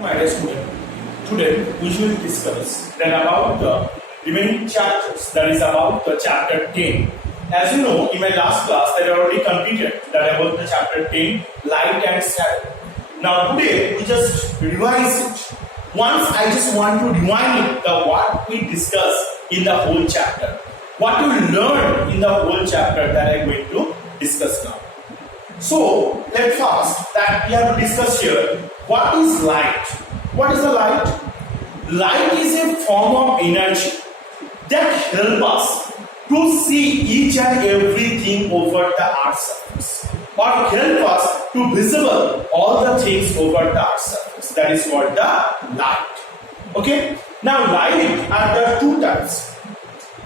My dear student, today we will discuss then about the remaining chapters, that is about the chapter 10. As you know, in my last class that I already completed that about the chapter 10, light and shadow. Now today we just revise it. Once I just want to rewind it, what we discussed in the whole chapter. What we learned in the whole chapter that I am going to discuss now. So let's first that we have to discuss here. What is light? What is the light? Light is a form of energy that helps us to see each and everything over the earth's surface, or help us to visible all the things over the earth's surface. That is called the light. Okay. Now light are the two types.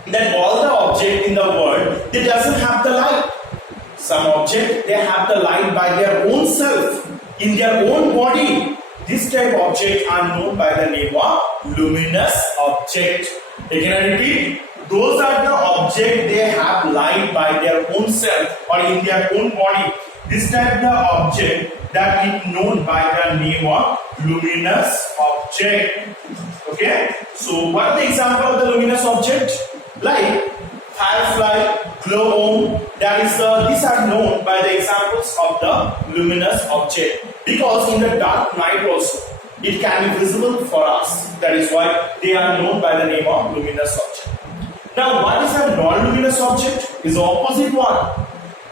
That all the object in the world they doesn't have the light. Some object they have the light by their own self, in their own body. This type of object are known by the name of luminous object. Again I repeat, those are the object they have light by their own self or in their own body. This type of object that is known by the name of luminous object. Okay, so what are the example of the luminous object? Like firefly, glow-worm, these are known by the examples of the luminous object, because in the dark night also it can be visible for us. That is why they are known by the name of luminous object. Now what is a non-luminous object? Is the opposite one.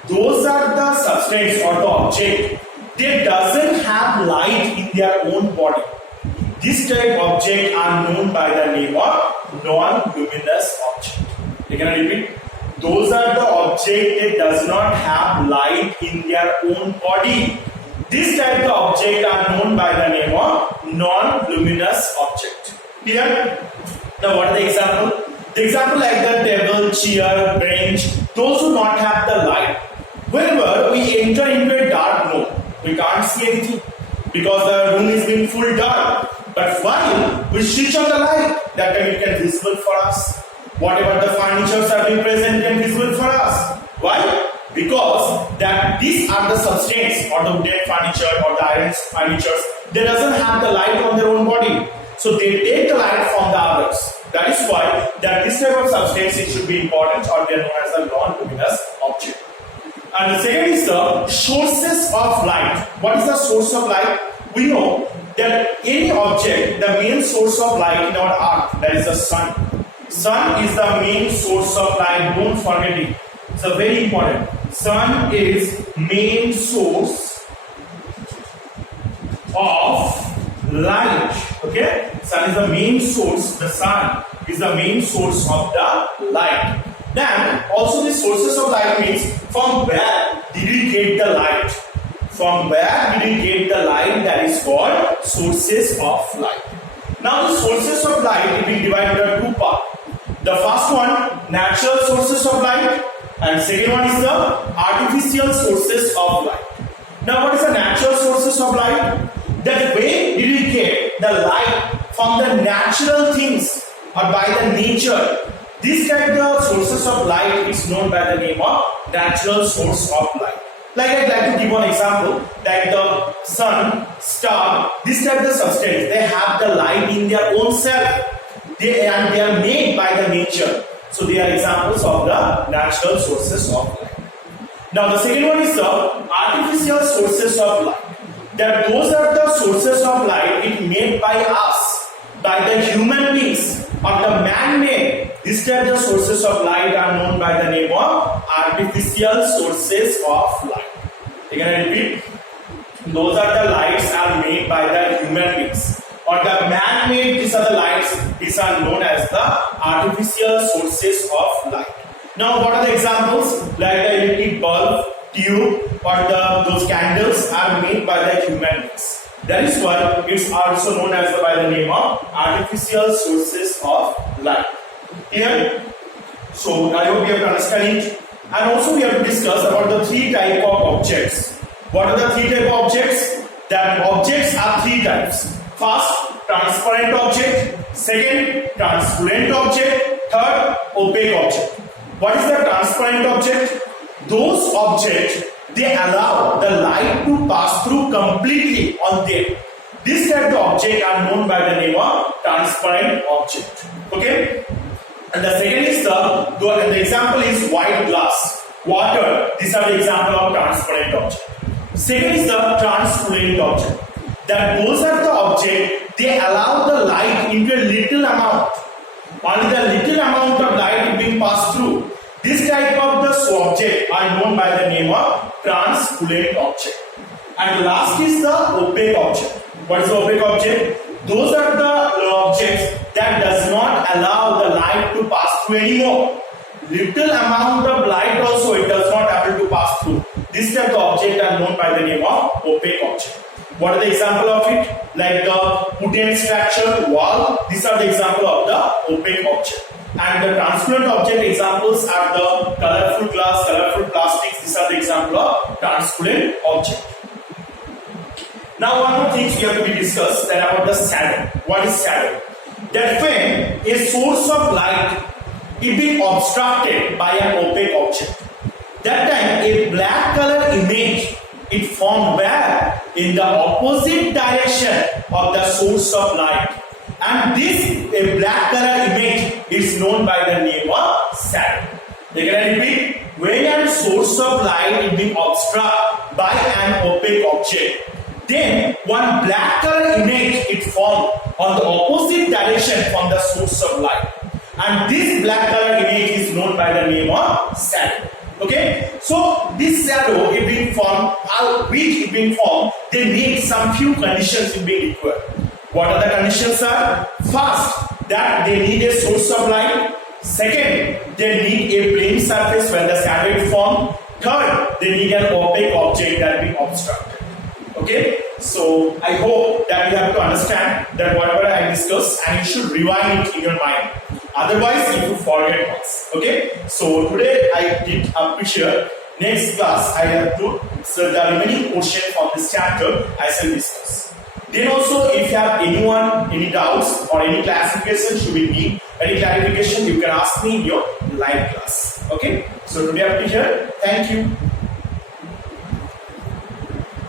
Those are the substance or the object they doesn't have light in their own body. This type of object are known by the name of non-luminous object. Can I repeat? Those are the object that does not have light in their own body. This type of object are known by the name of non-luminous object. Clear? Now what are the example? The example like the table, chair, bench, those do not have the light. Whenever we enter into a dark room, we can't see anything because the room is being full dark. But while we switch on the light, that time it can be visible for us. Whatever the furnitures are being present can be visible for us. Why? Because that these are the substance or the wooden furniture or the iron furnitures. They doesn't have the light on their own body. So they take the light from the others. That is why that this type of substance it should be important, or they are known as a non-luminous object. And the second is the sources of light. What is the source of light? We know that any object, the main source of light in our earth, that is the sun. Sun is the main source of light. Don't forget it. It's very important. Sun is main source of light. Okay? Sun is the main source. The sun is the main source of the light. Then also the sources of light means from where did we get the light? From where did we get the light? That is called sources of light. Now the sources of light will be divided into two parts. The first one, natural sources of light, and second one is the artificial sources of light. Now what is the natural sources of light? That way did we get the light from the natural things or by the nature. This type of sources of light is known by the name of natural source of light. Like I'd like to give one example, like the sun, star, this type of substance, they have the light in their own self. They are made by the nature. So they are examples of the natural sources of light. Now the second one is the artificial sources of light. That those are the sources of light it made by us, by the human beings or the man-made. This type of sources of light are known by the name of artificial sources of light. Again I repeat, those are the lights are made by the human beings. Or the man-made, these are the lights, these are known as the artificial sources of light. Now what are the examples? Like the electric bulb, tube, or those candles are made by the human beings. That is why it's also known as by the name of artificial sources of light. Here, so I hope you have understood it. And also we have to discuss about the three types of objects. What are the three types of objects? That objects are three types. First, transparent object. Second, transparent object. Third, opaque object. What is the transparent object? Those objects, they allow the light to pass through completely on them. This type of object are known by the name of transparent object. Okay. And the second is the example is white glass, water. These are the example of transparent object. Second is the translucent object. That those are the object, they allow the light into a little amount. Only the little amount of light being passed through. This type of the object are known by the name of translucent object. And the last is the opaque object. What is the opaque object? Those are the objects that does not allow the light to pass through anymore. Little amount of light also it does not able to pass through. This type of object are known by the name of opaque object. What are the example of it? Like the wooden structure, wall. These are the example of the opaque object. And the transparent object examples are the colorful glass, colorful plastics. These are the example of transparent object. Now one more thing we have to be discussed that about the shadow. What is shadow? That when a source of light is being obstructed by an opaque object, that time a black color image is formed where in the opposite direction of the source of light, and this a black color image is known by the name of shadow. Can I repeat? When a source of light is being obstructed by an opaque object, then one black color image is formed on the opposite direction from the source of light, and this black color image is known by the name of shadow. Okay, so this shadow is being formed, which is being formed, they need some few conditions in being required. What are the conditions are? First, that they need a source of light. Second, they need a plane surface where the shadow is formed. Third, they need an opaque object that being obstructed. Okay, so I hope that you have to understand that whatever I discussed, and you should rewind it in your mind. Otherwise, if you forget once. Okay, so today I did appreciate. Next class, I have to so the remaining portion of this chapter I shall discuss. Then also, if you have any doubts or any classification should be need, any clarification, you can ask me in your live class. Okay, so today I appreciate. Thank you.